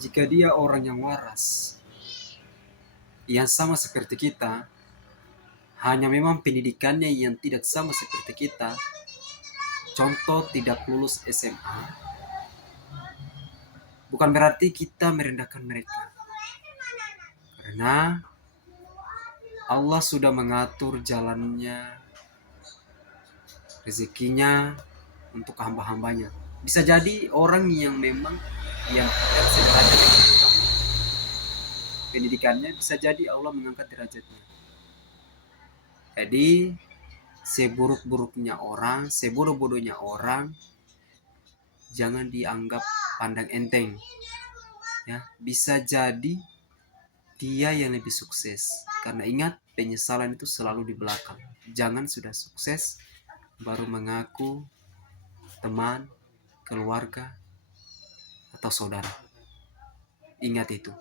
Jika dia orang yang waras, yang sama seperti kita, hanya memang pendidikannya yang tidak sama seperti kita, contoh tidak lulus SMA, bukan berarti kita merendahkan mereka. Karena Allah sudah mengatur jalannya, rezekinya untuk hamba-hambanya. Bisa jadi orang yang memang yang tidak sederajat dengan kita, pendidikannya bisa jadi Allah mengangkat derajatnya. Jadi seburuk-buruknya orang, sebodoh-bodohnya orang, jangan dianggap pandang enteng. Ya, bisa jadi dia yang lebih sukses. Karena ingat, penyesalan itu selalu di belakang. Jangan sudah sukses baru mengaku teman, keluarga, atau saudara. Ingat itu.